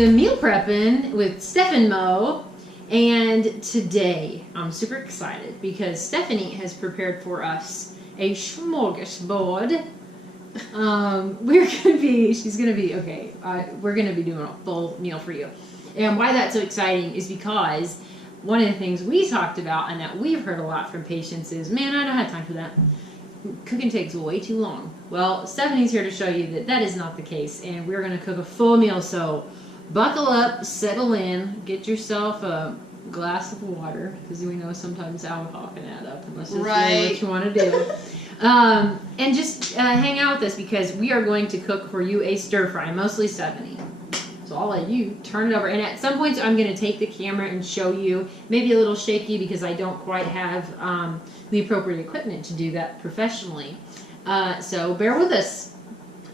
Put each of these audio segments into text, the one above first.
to Meal Preppin' with Steph and Mo. And today, I'm super excited because Stephanie has prepared for us a smorgasbord. We're gonna be doing a full meal for you. And why that's so exciting is because one of the things we talked about and that we've heard a lot from patients is, man, I don't have time for that. Cooking takes way too long. Well, Stephanie's here to show you that that is not the case, and we're going to cook a full meal. So buckle up, settle in, get yourself a glass of water, because we know sometimes alcohol can add up unless it's really what you want to do. And just hang out with us because we are going to cook for you a stir fry, mostly Stephanie. So I'll let you turn it over. And at some points, I'm going to take the camera and show you. Maybe a little shaky because I don't quite have the appropriate equipment to do that professionally. So bear with us.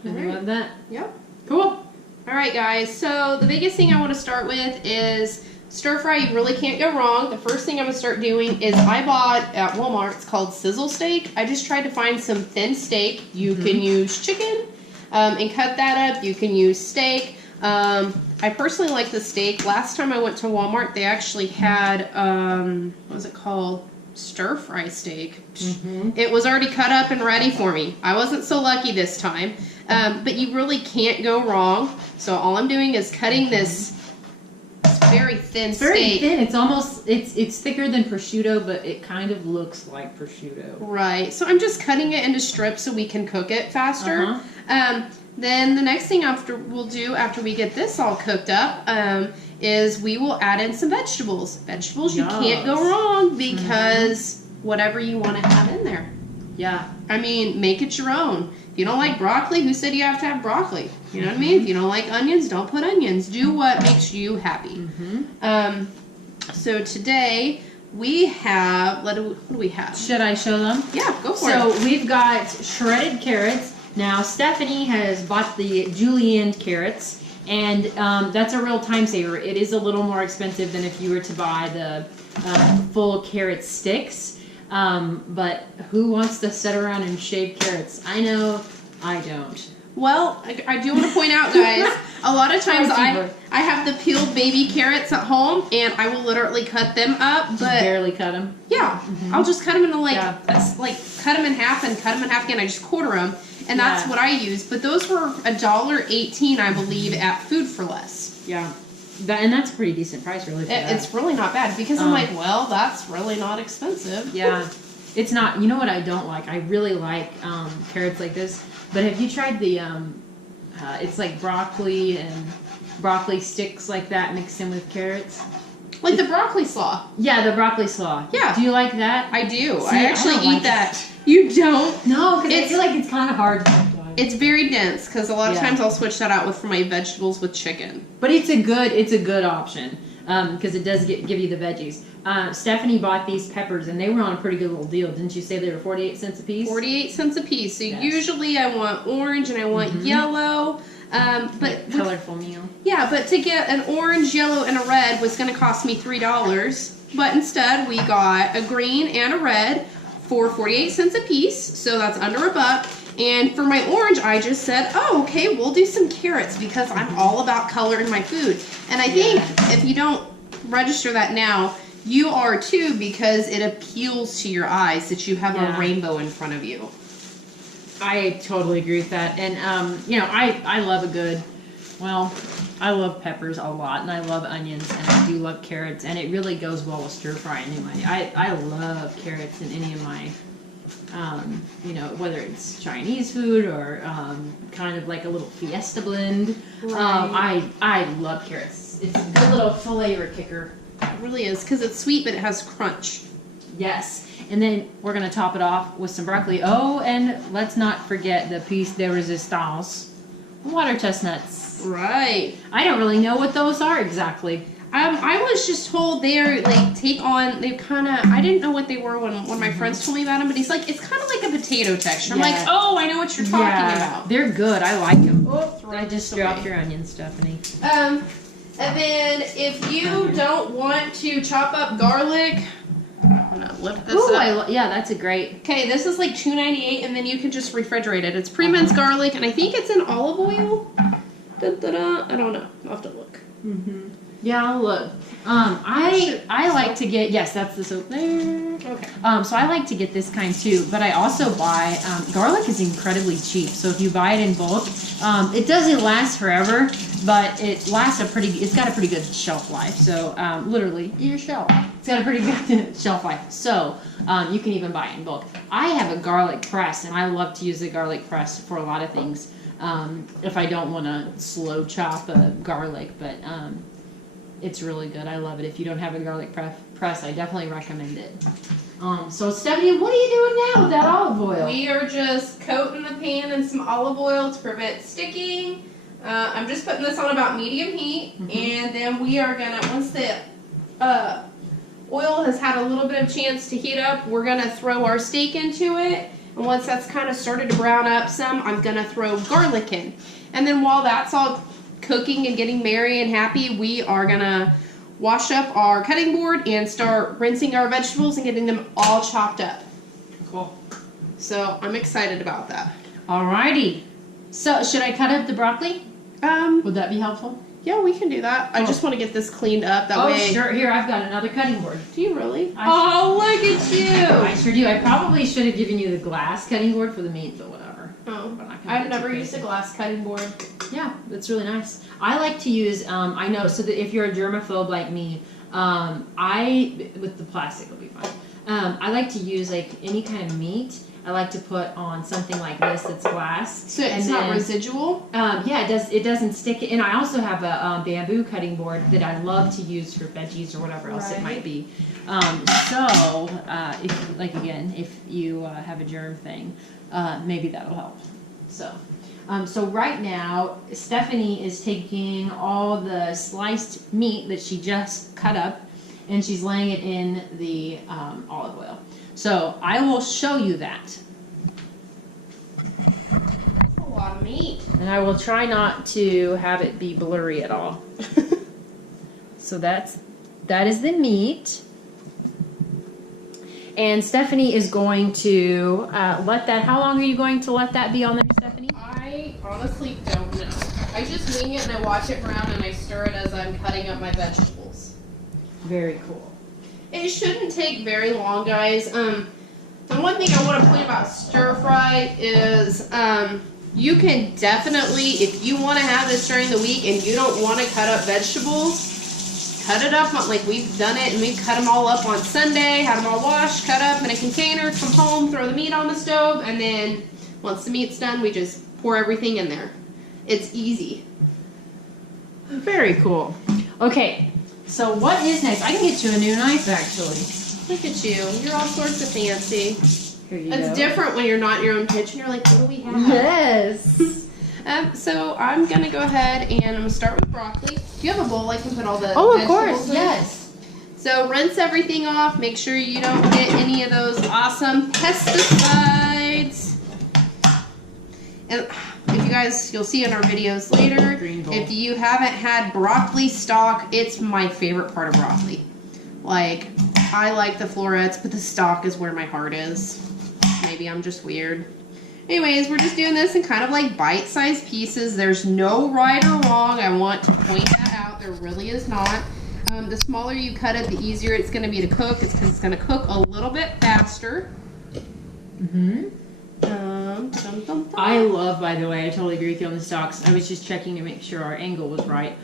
All You love that? Yep. Cool. All right, guys. So the biggest thing I want to start with is stir fry. You really can't go wrong. The first thing I'm going to start doing is I bought at Walmart, it's called sizzle steak. I just tried to find some thin steak. You can use chicken and cut that up. You can use steak. I personally like the steak. Last time I went to Walmart, they actually had, what was it called? Stir fry steak. It was already cut up and ready for me. I wasn't so lucky this time. But you really can't go wrong. So all I'm doing is cutting this very thin steak. Very thin. It's almost, it's thicker than prosciutto, but it kind of looks like prosciutto. Right. So I'm just cutting it into strips so we can cook it faster. Then the next thing we'll do after we get this all cooked up is we will add in some vegetables. Vegetables, you can't go wrong because whatever you want to have in there. Yeah. I mean, make it your own. If you don't like broccoli, who said you have to have broccoli? You know what I mean? If you don't like onions, don't put onions. Do what makes you happy. So today we have, what do we have? Should I show them? Yeah, go for it. So we've got shredded carrots. Now, Stephanie has bought the julienne carrots, and that's a real time saver. It is a little more expensive than if you were to buy the full carrot sticks, but who wants to sit around and shave carrots? I know I don't. Well, I do want to point out, guys, a lot of times I have the peeled baby carrots at home, and I will literally cut them up. But just barely cut them? Yeah. I'll just cut them into cut them in half and cut them in half again. I just quarter them. And that's what I use. But those were $1.18, I believe, at Food for Less. Yeah. And that's a pretty decent price, really, for that. It's really not bad. Because I'm like, well, that's really not expensive. Yeah. It's not. You know what I don't like? I really like carrots like this. But have you tried the, it's like broccoli and broccoli sticks like that mixed in with carrots? Like the broccoli slaw. Yeah, the broccoli slaw. Yeah. Do you like that? I do. See, I actually don't eat like that. You don't? No, because I feel like it's kind of hard sometimes. It's very dense because a lot of times I'll switch that out for my vegetables with chicken. But it's a good option because it does give you the veggies. Stephanie bought these peppers and they were on a pretty good little deal. Didn't you say they were 48 cents a piece? 48 cents a piece. So usually I want orange and I want yellow. But colorful meal. Yeah, but to get an orange, yellow, and a red was going to cost me $3. But instead we got a green and a red for 48 cents a piece. So that's under $1. And for my orange, I just said, oh, okay, we'll do some carrots because I'm all about color in my food. And I think if you don't register that now, you are too, because it appeals to your eyes that you have a rainbow in front of you. I totally agree with that. And, you know, I love a good, well, I love peppers a lot, and I love onions, and I do love carrots, and it really goes well with stir fry anyway. I love carrots in any of my, you know, whether it's Chinese food or kind of like a little fiesta blend. I love carrots. It's a good little flavor kicker. It really is, because it's sweet, but it has crunch. Yes. And then we're going to top it off with some broccoli. Oh, and let's not forget the piece de resistance, water chestnuts. Right. I don't really know what those are exactly. I was just told they're like I didn't know what they were when one of my friends told me about them, but he's like, it's kind of like a potato texture. I'm like, oh, I know what you're talking about. They're good. I like them. Oh, I just dropped your onions, Stephanie. And then if you don't want to chop up garlic, I'm gonna lift this up. Yeah, that's a great. Okay, this is like $2.98, and then you can just refrigerate it. It's pre-minced garlic, and I think it's in olive oil. I don't know. I'll have to look. Mm-hmm. Yeah, look. I like to get, yes, that's the soap there. Okay. So I like to get this kind too, but I also buy, garlic is incredibly cheap. So if you buy it in bulk, it doesn't last forever, but it lasts it's got a pretty good shelf life. So, literally, your shelf. It's got a pretty good shelf life. So, you can even buy it in bulk. I have a garlic press, and I love to use the garlic press for a lot of things. If I don't want to slow chop a garlic, but, it's really good. I love it. If you don't have a garlic press, I definitely recommend it. So Stephanie, what are you doing now with that olive oil? We are just coating the pan in some olive oil to prevent sticking. I'm just putting this on about medium heat, and then we are gonna, once the oil has had a little bit of chance to heat up, we're gonna throw our steak into it. And once that's kind of started to brown up some, I'm gonna throw garlic in. And then while that's all cooking and getting merry and happy, we are gonna wash up our cutting board and start rinsing our vegetables and getting them all chopped up. Cool. So I'm excited about that. Alrighty. So should I cut up the broccoli? Would that be helpful? Yeah, we can do that. I just want to get this cleaned up. That way. Oh, sure. Here, I've got another cutting board. Do you really? Oh, look at you! I sure do. I probably should have given you the glass cutting board for the meat, but whatever. Oh, I've never used a glass cutting board. Yeah, that's really nice. I like to use, I know, so that if you're a germaphobe like me, with the plastic will be fine. I like to use like any kind of meat. I like to put on something like this that's glass. So it's not residual? Yeah, it doesn't stick. And I also have a bamboo cutting board that I love to use for veggies or whatever else it might be. If you have a germ thing, maybe that'll help. So right now, Stephanie is taking all the sliced meat that she just cut up, and she's laying it in the olive oil. So I will show you that. That's a lot of meat. And I will try not to have it be blurry at all. So that is the meat. And Stephanie is going to let that, how long are you going to let that be on there, Stephanie? I honestly don't know. I just wing it and I watch it brown and I stir it as I'm cutting up my vegetables. Very cool. It shouldn't take very long, guys. The one thing I want to point about stir fry is you can definitely, if you want to have this during the week and you don't want to cut up vegetables, cut it up like we've done it, and we've cut them all up on Sunday, had them all washed, cut up in a container, come home, throw the meat on the stove, and then once the meat's done, we just pour everything in there. It's easy. Very cool. Okay. So what is next? I can get you a new knife, actually. Look at you. You're all sorts of fancy. Here you It's go. different when you're not in your own kitchen. You're like, what do we have? Yes. So I'm going to go ahead and I'm going to start with broccoli. Do you have a bowl I can put all the Oh, of vegetables course. in? Yes. So rinse everything off. Make sure you don't get any of those awesome pesticides. And if you guys, you'll see in our videos later, if you haven't had broccoli stalk, it's my favorite part of broccoli. Like, I like the florets, but the stalk is where my heart is. Maybe I'm just weird. Anyways, we're just doing this in kind of like bite-sized pieces. There's no right or wrong. I want to point that out. There really is not. The smaller you cut it, the easier it's going to be to cook. It's because it's going to cook a little bit faster. Mm-hmm. I love, by the way, I totally agree with you on the stalks. I was just checking to make sure our angle was right.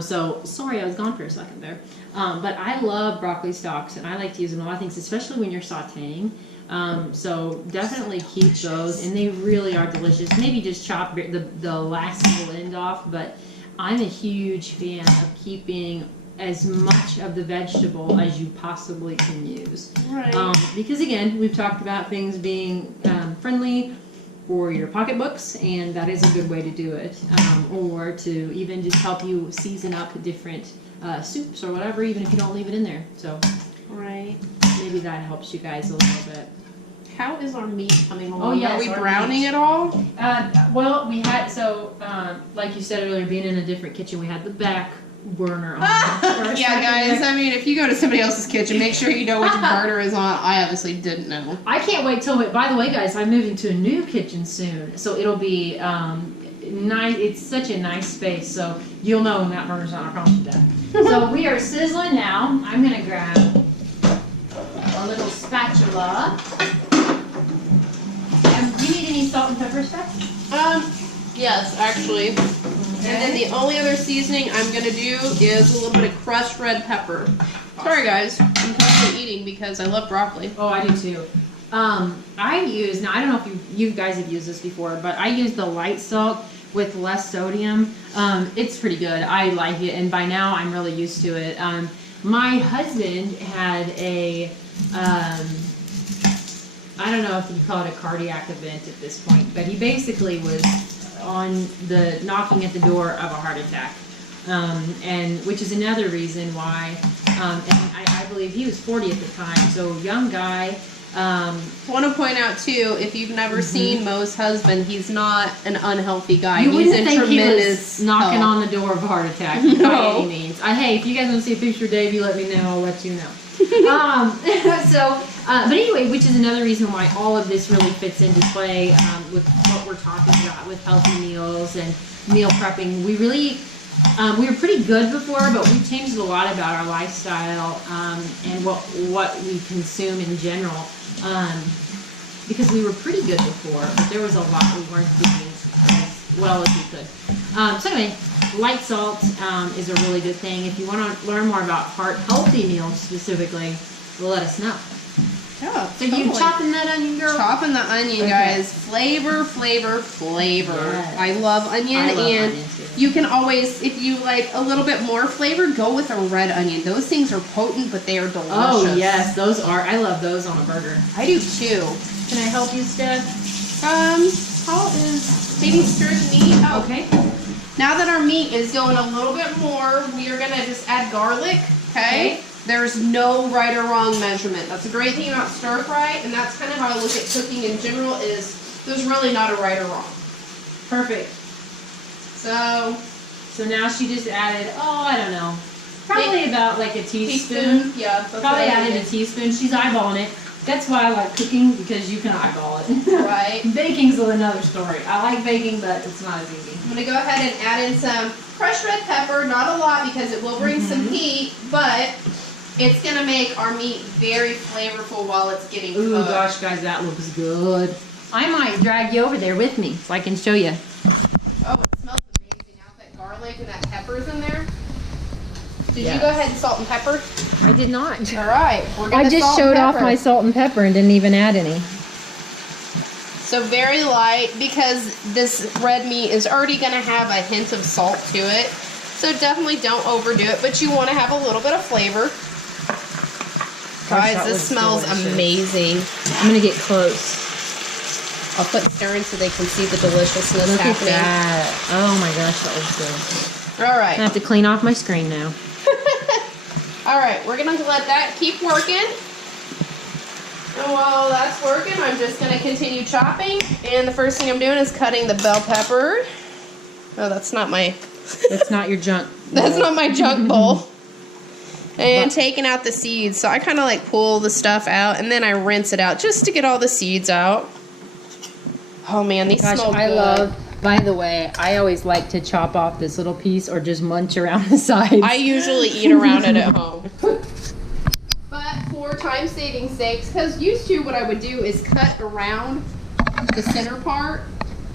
So, sorry I was gone for a second there. But I love broccoli stalks, and I like to use them in a lot of things, especially when you're sauteing. So definitely keep those, and they really are delicious. Maybe just chop the last little end off, but I'm a huge fan of keeping as much of the vegetable as you possibly can use. Right. Because again, we've talked about things being friendly for your pocketbooks, and that is a good way to do it. Or to even just help you season up different soups or whatever, even if you don't leave it in there. So Right. maybe that helps you guys a little bit. How is our meat coming along? Oh, yes, Are we our browning meat. it all? Well, we had, like you said earlier, being in a different kitchen, we had the back burner on. Yeah, guys, I mean, if you go to somebody else's kitchen, make sure you know which burner is on. I obviously didn't know. I can't wait till, by the way, guys, I'm moving to a new kitchen soon. So it'll be, nice. It's such a nice space, so you'll know when that burner's on. I promise you that. So we are sizzling now. I'm gonna grab a little spatula. Do you need any salt and pepper stuff? Yes, actually. Okay. And then the only other seasoning I'm gonna do is a little bit of crushed red pepper. Sorry guys, I'm constantly eating because I love broccoli. Oh, I do too. I use, now I don't know if you guys have used this before, but I use the light salt with less sodium. It's pretty good. I like it, and by now I'm really used to it. My husband had a, I don't know if you call it a cardiac event at this point, but he basically was on the knocking at the door of a heart attack. And which is another reason why, and I believe he was 40 at the time, so young guy. I want to point out too, if you've never seen Mo's husband, he's not an unhealthy guy. You He's wouldn't in think he tremendous was knocking health. on the door of a heart attack No. by any means. Hey, if you guys want to see a picture of Dave, you let me know. I'll let you know. But anyway, which is another reason why all of this really fits into play with what we're talking about with healthy meals and meal prepping. We really, we were pretty good before, but we've changed a lot about our lifestyle and what we consume in general. Because we were pretty good before, but there was a lot we weren't doing as well as we could. So anyway, light salt is a really good thing. If you want to learn more about heart-healthy meals specifically, let us know. Yeah, So you chopping that onion, girl? Chopping the onion, guys. Flavor, flavor, flavor. Yes. I love onion, I love and onion too. you can always, if you like a little bit more flavor, go with a red onion. Those things are potent, but they are delicious. Oh yes, those are. I love those on a burger. I do too. Can I help you, Steph? How is baby stirred meat? Oh. Okay. Now that our meat is going a little bit more, we are gonna just add garlic. Okay. There's no right or wrong measurement. That's a great thing about stir fry, and that's kind of how I look at cooking in general. Is there's really not a right or wrong. Perfect. So now she just added, I don't know, probably about like a teaspoon. Yeah. That's Probably what I added a did. teaspoon. She's eyeballing it. That's why I like cooking, because you can eyeball it. Right. Baking's another story. I like baking, but it's not as easy. I'm gonna go ahead and add in some crushed red pepper. Not a lot because it will bring some heat, but it's gonna make our meat very flavorful while it's getting cooked. Ooh, gosh, guys, that looks good. I might drag you over there with me so I can show you. Oh, it smells amazing. Now that garlic and that pepper's in there. Did Yes. you go ahead and salt and pepper? I did not. All right, we're gonna I just salt and showed off pepper. my salt and pepper and didn't even add any. So very light, because this red meat is already gonna have a hint of salt to it. So definitely don't overdo it, but you wanna have a little bit of flavor. Gosh, Guys, that this looks smells delicious. amazing. I'm gonna get close. I'll put stirring so they can see the deliciousness Look happening. at that. Oh my gosh, that looks good. All I right. have to clean off my screen now. All right, we're gonna let that keep working. And while that's working, I'm just gonna continue chopping. And the first thing I'm doing is cutting the bell pepper. Oh, that's not my, That's not your junk. that's not my junk bowl. And taking out the seeds. So I kind of like pull the stuff out and then I rinse it out just to get all the seeds out. Oh man, these Gosh, smell I good. love, by the way, I always like to chop off this little piece or just munch around the sides. I usually eat around it at home. But for time saving sakes, because used to what I would do is cut around the center part,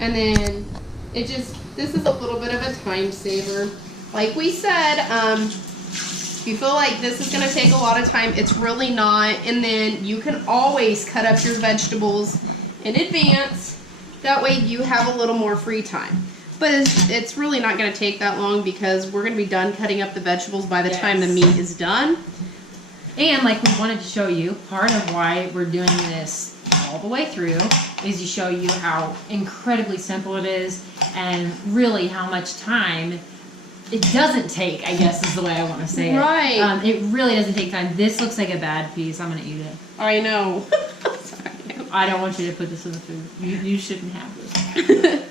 and then it just, this is a little bit of a time saver. Like we said, if you feel like this is going to take a lot of time, it's really not. And then you can always cut up your vegetables in advance. That way you have a little more free time. But it's really not going to take that long because we're going to be done cutting up the vegetables by the time the meat is done. And like we wanted to show you, part of why we're doing this all the way through is to show you how incredibly simple it is and really how much time it doesn't take, I guess is the way I want to say it. Right. It really doesn't take time. This looks like a bad piece. I'm going to eat it. I know. I don't want you to put this in the food. You shouldn't have this.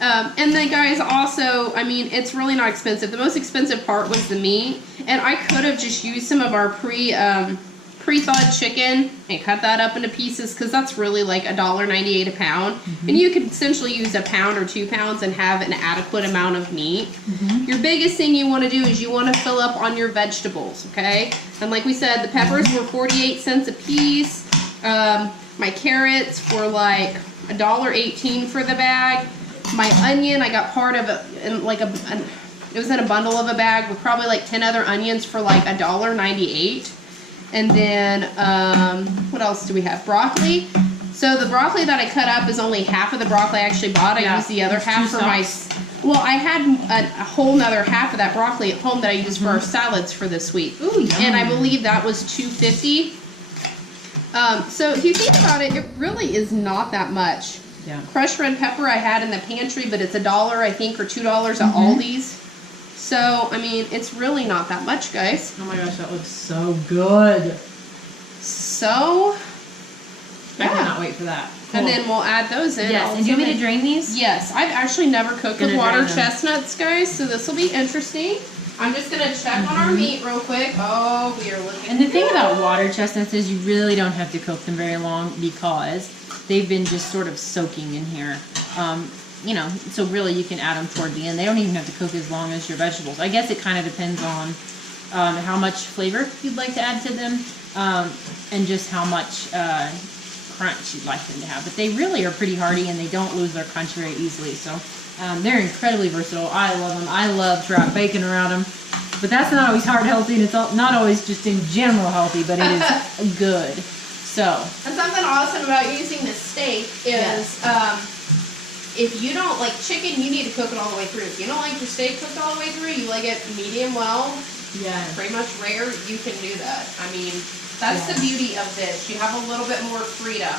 And then guys, also, I mean, it's really not expensive. The most expensive part was the meat, and I could have just used some of our pre-thawed chicken and cut that up into pieces because that's really like $1.98 a pound. And you could essentially use a pound or 2 pounds and have an adequate amount of meat. Your biggest thing you want to do is you want to fill up on your vegetables, okay? And like we said, the peppers were 48 cents a piece. My carrots were like $1.18 for the bag. My onion, I got part of it in like it was in a bundle of a bag with probably like 10 other onions for like $1.98. And then, what else do we have? Broccoli. So the broccoli that I cut up is only half of the broccoli I actually bought. I used the other half for my, well, I had a whole nother half of that broccoli at home that I used for our salads for this week. Ooh, yum. And I believe that was $2.50. So if you think about it, it really is not that much. Yeah. Crushed red pepper I had in the pantry, but it's $1, I think, or $2 at Aldi's. So, I mean, it's really not that much, guys. Oh my gosh, that looks so good. So, I cannot wait for that. Cool. And then we'll add those in. Yes, and do you want me to drain these? Yes, I've actually never cooked with water chestnuts, guys, so this will be interesting. I'm just going to check on our meat real quick. Oh, we are looking And the thing about water chestnuts is you really don't have to cook them very long because they've been just sort of soaking in here. You know, so really you can add them toward the end. They don't even have to cook as long as your vegetables. I guess it kind of depends on how much flavor you'd like to add to them and just how much crunch you'd like them to have. But they really are pretty hardy and they don't lose their crunch very easily. So they're incredibly versatile. I love them. I love to wrap bacon around them. But that's not always heart healthy and it's not always just in general healthy, but it is good. So. And something awesome about using this steak is if you don't like chicken, you need to cook it all the way through. If you don't like your steak cooked all the way through, you like it medium well, pretty much rare, you can do that. I mean, that's the beauty of this. You have a little bit more freedom.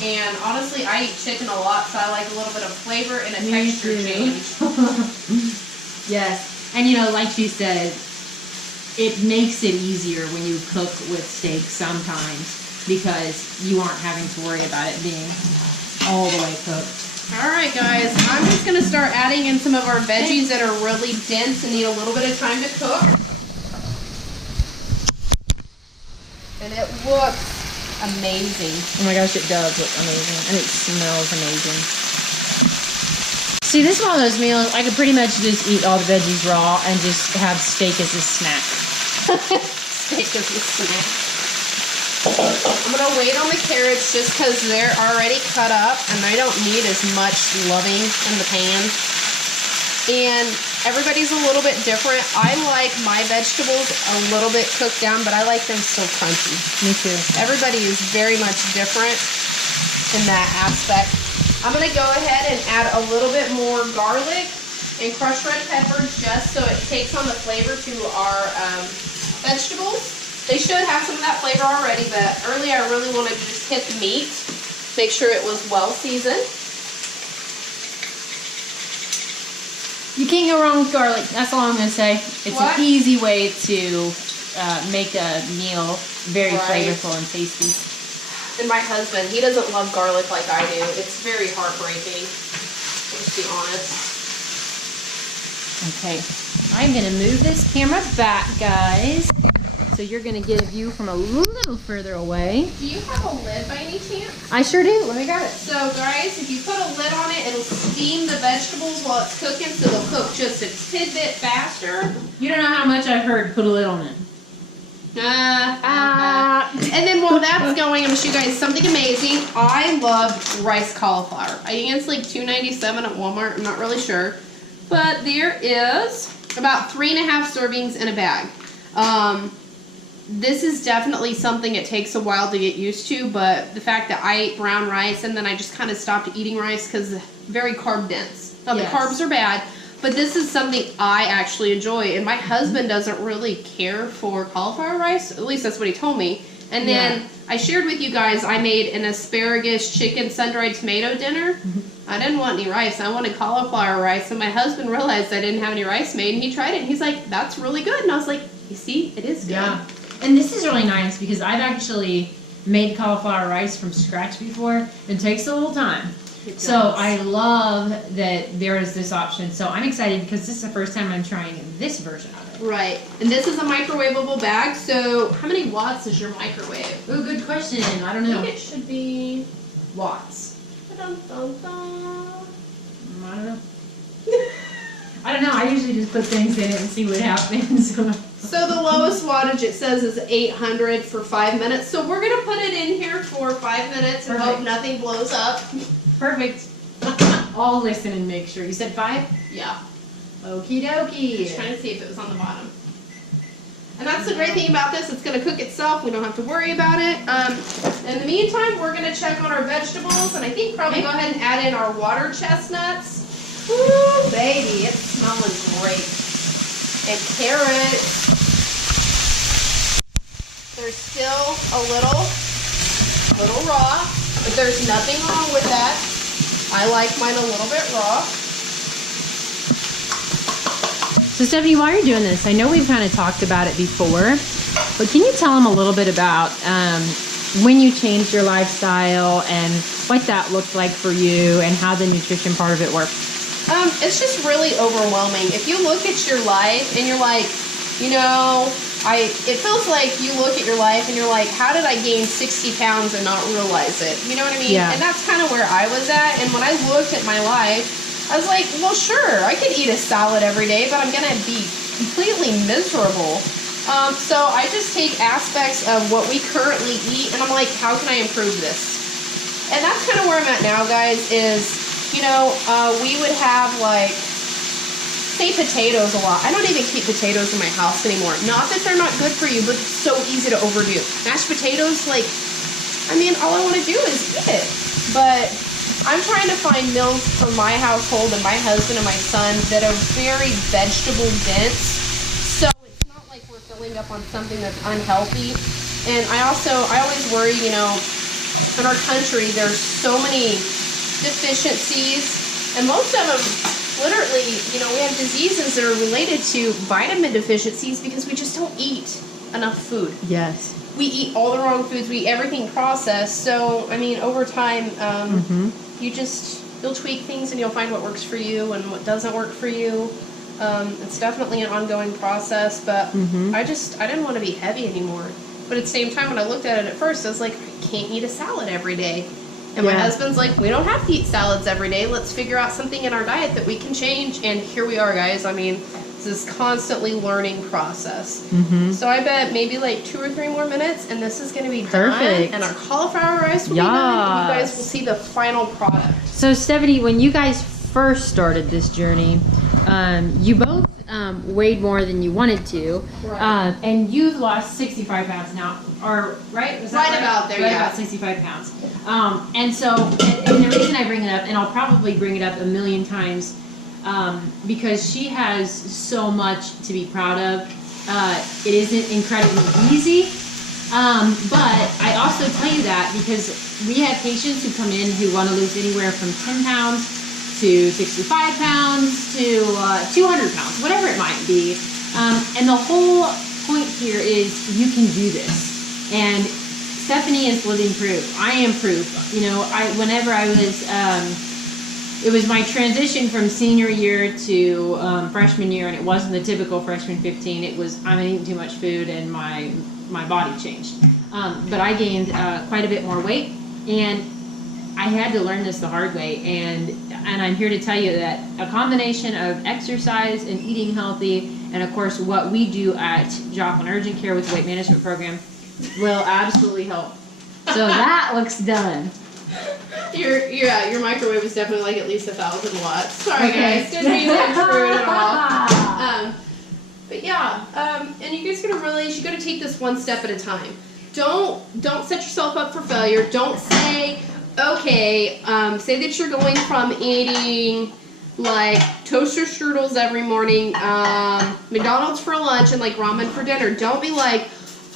And honestly, I eat chicken a lot, so I like a little bit of flavor and a texture change. Yes. And you know, like she said, it makes it easier when you cook with steak sometimes because you aren't having to worry about it being all the way cooked. Alright guys, I'm just going to start adding in some of our veggies that are really dense and need a little bit of time to cook. And it looks amazing. Oh my gosh, it does look amazing. And it smells amazing. See, this is one of those meals, I could pretty much just eat all the veggies raw and just have steak as a snack. Steak as a snack. I'm going to wait on the carrots just because they're already cut up and they don't need as much loving in the pan. And everybody's a little bit different. I like my vegetables a little bit cooked down, but I like them still crunchy. Me too. Everybody is very much different in that aspect. I'm going to go ahead and add a little bit more garlic and crushed red pepper just so it takes on the flavor to our vegetables. They should have some of that flavor already, but earlier I really wanted to just hit the meat, make sure it was well seasoned. You can't go wrong with garlic. That's all I'm going to say. It's an easy way to make a meal very flavorful and tasty. And my husband, he doesn't love garlic like I do. It's very heartbreaking, let's be honest. Okay, I'm going to move this camera back, guys. So you're going to get a view from a little further away. Do you have a lid by any chance? I sure do. Let me grab it. So guys, if you put a lid on it, it'll steam the vegetables while it's cooking, so they'll cook just a tidbit faster. You don't know how much I've heard put a lid on it. And then while that's going, I'm going to show you guys something amazing. I love rice cauliflower. I think it's like $2.97 at Walmart. I'm not really sure. But there is about 3.5 servings in a bag. This is definitely something it takes a while to get used to, but the fact that I ate brown rice and then I just kind of stopped eating rice because it's very carb dense. Now the carbs are bad, but this is something I actually enjoy, and my husband doesn't really care for cauliflower rice. At least that's what he told me. And then I shared with you guys I made an asparagus chicken sun-dried tomato dinner. I didn't want any rice. I wanted cauliflower rice, and my husband realized I didn't have any rice made, and he tried it, and he's like, that's really good. And I was like, you see, it is good. Yeah. And this is really nice because I've actually made cauliflower rice from scratch before. It takes a little time. So I love that there is this option. So I'm excited because this is the first time I'm trying this version of it. Right. And this is a microwavable bag. So how many watts is your microwave? Oh, good question. I don't know. I think it should be watts. I don't know. I don't know. I usually just put things in it and see what happens. So the lowest wattage it says is 800 for 5 minutes. So we're going to put it in here for 5 minutes and hope nothing blows up. Perfect. I'll listen and make sure. You said 5? Yeah. Okie dokie. Just trying to see if it was on the bottom. And that's the great thing about this. It's going to cook itself. We don't have to worry about it. In the meantime, we're going to check on our vegetables. And I think probably go ahead and add in our water chestnuts. Woo, baby. It's smelling great. And carrots. They're still a little raw, but there's nothing wrong with that. I like mine a little bit raw. So Stephanie, while you're doing this, I know we've kind of talked about it before, but can you tell them a little bit about when you changed your lifestyle and what that looked like for you and how the nutrition part of it worked? It's just really overwhelming. If you look at your life and you're like, you know, it feels like you look at your life and you're like, how did I gain 60 pounds and not realize it? You know what I mean? Yeah. And that's kind of where I was at. And when I looked at my life, I was like, well, sure, I could eat a salad every day, but I'm going to be completely miserable. So I just take aspects of what we currently eat and I'm like, how can I improve this? And that's kind of where I'm at now, guys, is, you know, we would have like, say potatoes a lot. I don't even keep potatoes in my house anymore. Not that they're not good for you, but it's so easy to overdo. Mashed potatoes, like, I mean, all I want to do is eat it. But I'm trying to find meals for my household and my husband and my son that are very vegetable dense. So it's not like we're filling up on something that's unhealthy. And I always worry, you know, in our country, there's so many deficiencies, and most of them, literally, you know, we have diseases that are related to vitamin deficiencies because we just don't eat enough food. Yes. We eat all the wrong foods. We eat everything processed. So, I mean, over time, you'll tweak things and you'll find what works for you and what doesn't work for you. It's definitely an ongoing process, but I didn't want to be heavy anymore. But at the same time, when I looked at it at first, I was like, I can't eat a salad every day. And my husband's like, we don't have to eat salads every day. Let's figure out something in our diet that we can change. And here we are, guys. I mean, this is constantly learning process. So I bet maybe like 2 or 3 more minutes, and this is going to be perfect. Done. And our cauliflower rice will be done. And you guys will see the final product. So Stephanie, when you guys first started this journey, you both weighed more than you wanted to, and you've lost 65 pounds now, or right? Was that right about there, right yeah. about 65 pounds. And so, and the reason I bring it up, and I'll probably bring it up a million times, because she has so much to be proud of. It isn't incredibly easy, but I also tell you that because we have patients who come in who want to lose anywhere from 10 pounds to 65 pounds to 200 pounds, whatever it might be. And the whole point here is you can do this. And Stephanie is living proof. I am proof. You know, whenever I was, it was my transition from senior year to freshman year, and it wasn't the typical freshman 15. It was I'm eating too much food and my body changed. But I gained quite a bit more weight, and I had to learn this the hard way, and I'm here to tell you that a combination of exercise and eating healthy, and of course what we do at Joplin Urgent Care with the weight management program, will absolutely help. So that looks done. Your microwave is definitely like at least 1,000 watts. Sorry guys, didn't mean to intrude at all. But yeah, and you guys you gotta take this one step at a time. Don't set yourself up for failure. Don't say, okay, say that you're going from eating like toaster strudels every morning, McDonald's for lunch, and like ramen for dinner. Don't be like,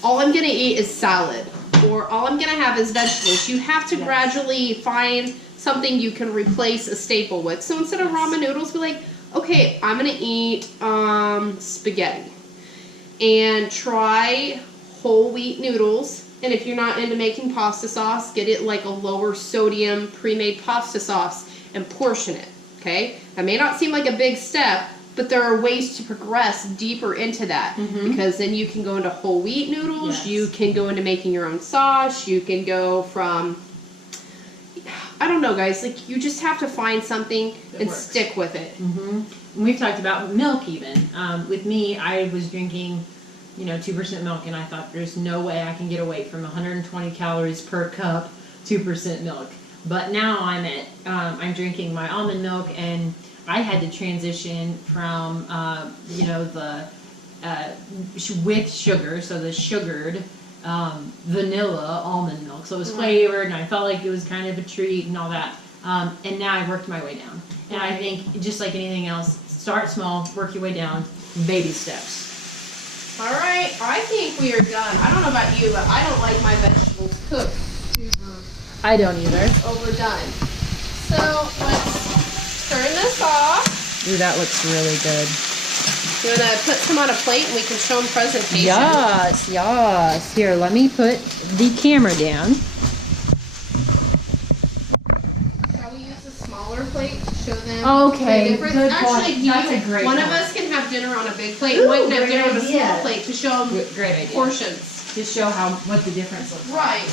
all I'm gonna eat is salad, or all I'm gonna have is vegetables. You have to gradually find something you can replace a staple with. So instead of ramen noodles, be like, okay, I'm gonna eat spaghetti, and try whole wheat noodles And if you're not into making pasta sauce, get it like a lower sodium pre-made pasta sauce and portion it, okay? That may not seem like a big step, but there are ways to progress deeper into that, because then you can go into whole wheat noodles, Yes. you can go into making your own sauce, you can go from, I don't know, guys, like you just have to find something and works. stick with it. And we've talked about milk even. With me, I was drinking, 2% milk, and I thought there's no way I can get away from 120 calories per cup, 2% milk. But now I'm drinking my almond milk, and I had to transition from, with sugar, so the sugared vanilla almond milk. So it was flavored, and I felt like it was kind of a treat and all that. And now I've worked my way down. And I think, just like anything else, start small, work your way down, baby steps. All right, I think we are done. I don't know about you, but I don't like my vegetables cooked super I don't either. overdone. So let's turn this off. Ooh, that looks really good. You want to put some on a plate and we can show them presentation? Yes. Here, let me put the camera down. Shall we use a smaller plate to show them Okay, the difference? good Actually, point. That's a great one point. of us can have dinner on a big plate. Ooh, One can have great dinner on a small idea. plate to show them Great idea. portions. Just show what the difference looks like. Right.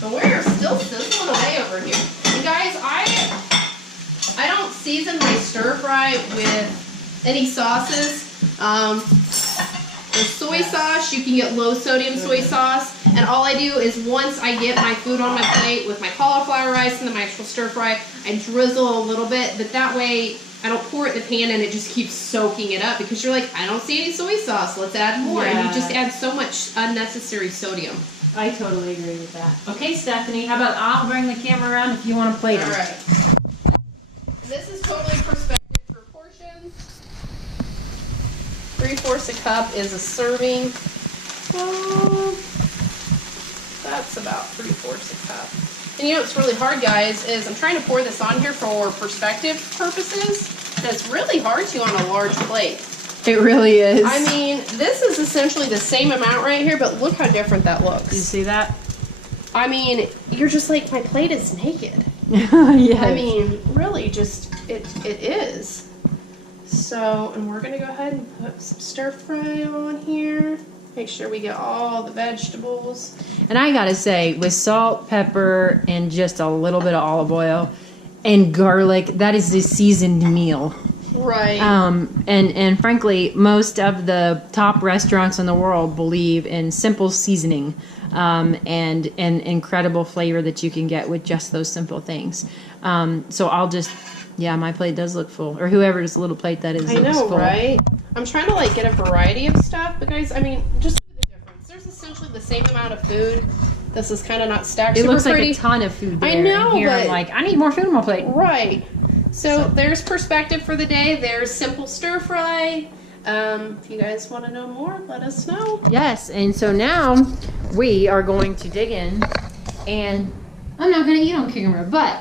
But we're still sizzling away over here. And guys, I don't season my stir fry with any sauces. The soy sauce, you can get low sodium soy sauce. And all I do is once I get my food on my plate with my cauliflower rice and then my actual stir fry, I drizzle a little bit, but that way I don't pour it in the pan and it just keeps soaking it up, because you're like, I don't see any soy sauce, let's add more. And you just add so much unnecessary sodium. I totally agree with that. Okay, Stephanie, how about I'll bring the camera around if you want to plate All it. right. And this is totally perspective for portions. 3/4 a cup is a serving. That's about 3/4 a cup. And you know what's really hard, guys, is I'm trying to pour this on here for perspective purposes. And it's really hard to on a large plate. It really is. I mean, this is essentially the same amount right here, but look how different that looks. You see that? I mean, you're just like, my plate is naked. Yes. I mean, really, just, it is. So, and we're gonna go ahead and put some stir fry on here. Make sure we get all the vegetables. And I gotta say, with salt, pepper, and just a little bit of olive oil and garlic, that is a seasoned meal. Right. And frankly, most of the top restaurants in the world believe in simple seasoning, and incredible flavor that you can get with just those simple things. So I'll just, my plate does look full, or whoever's little plate that is. I looks know, full. right? I'm trying to like get a variety of stuff, but guys, I mean, just look at the difference. There's essentially the same amount of food. This is kind of not stacked. It super looks pretty. like a ton of food there. I know, and here but I'm like, I need more food on my plate. Right. So there's perspective for the day. There's simple stir fry. If you guys want to know more, let us know. Yes, and so now we are going to dig in, and I'm not going to eat on camera, but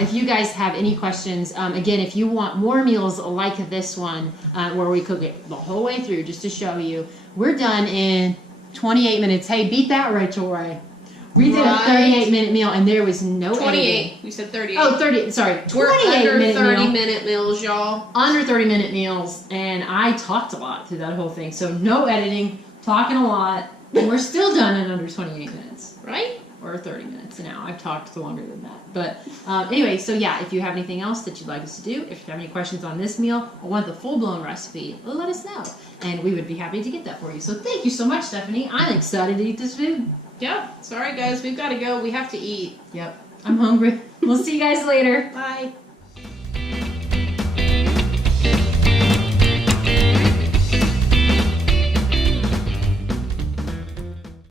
if you guys have any questions, again, if you want more meals like this one, where we cook it the whole way through just to show you, we're done in 28 minutes. Hey, beat that, Rachel Ray. We did a 38-minute meal, and there was no 28. editing. You said 38. Oh, 30. Sorry, 28 We're under minute 30-minute meals, y'all. Under 30-minute meals, and I talked a lot through that whole thing. So no editing, talking a lot, and we're still done in under 28 minutes, Right? or 30 minutes now. I've talked longer than that. But anyway, so yeah, if you have anything else that you'd like us to do, if you have any questions on this meal or want the full-blown recipe, let us know, and we would be happy to get that for you. So thank you so much, Stephanie. I'm excited to eat this food. Yeah. Sorry, guys. We've got to go. We have to eat. Yep. I'm hungry. We'll see you guys later. Bye.